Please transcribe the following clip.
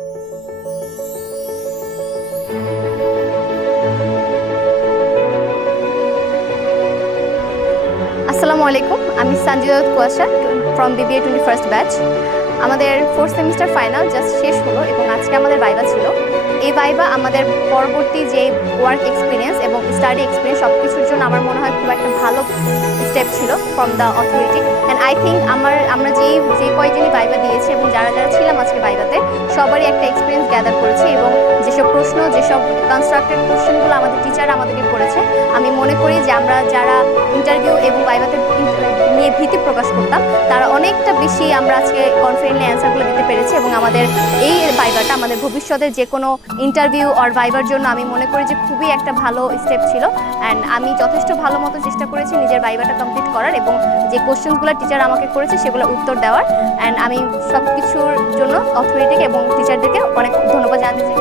আসসালামু আলাইকুম, আমি সঞ্জিদা কুয়াশা ফ্রম বিবিএ 21st ব্যাচ। আমাদের 4th সেমিস্টার ফাইনাল জাস্ট শেষ হলো এবং আজকে আমাদের ভাইবা ছিল। এই ভাইবা আমাদের পরবর্তী যে ওয়ার্ক এক্সপিরিয়েন্স এবং স্টাডি এক্সপিরিয়েন্স সব কিছুর জন্য আমার মনে হয় খুব একটা ভালো স্টেপ ছিল from the authority. And I think আমরা যে কয়েকজনই ভাইবা দিয়েছি এবং যারা ছিলাম আজকে ভাইবাতে সবারই একটা এক্সপিরিয়েন্স গ্যাদার করেছি এবং যেসব প্রশ্ন, যেসব কনস্ট্রাক্টেড কোশ্চেনগুলো আমাদের টিচার আমাদেরকে করেছে, আমি মনে করি যে আমরা যারা ইন্টারভিউ এবং ভাইবাতে নিয়ে ভীতি প্রকাশ করতাম তারা অনেকটা বেশি আমরা আজকে কনফিডেন্টলি অ্যান্সারগুলো দিতে পেরেছি এবং আমাদের এই ভাইবাটা আমাদের ভবিষ্যতের যে কোনো ইন্টারভিউ আর ভাইবার জন্য আমি মনে করি যে খুবই একটা ভালো স্টেপ ছিল। অ্যান্ড আমি যথেষ্ট ভালো মতো চেষ্টা করেছি নিজের ভাইবাটা কমপ্লিট করার এবং যে কোশ্চেনগুলো টিচার আমাকে করেছে সেগুলো উত্তর দেওয়ার। অ্যান্ড আমি সব কিছুর জন্য অথরিটিকে এবং টিচারদেরকে অনেক ধন্যবাদ জানাতে চাই।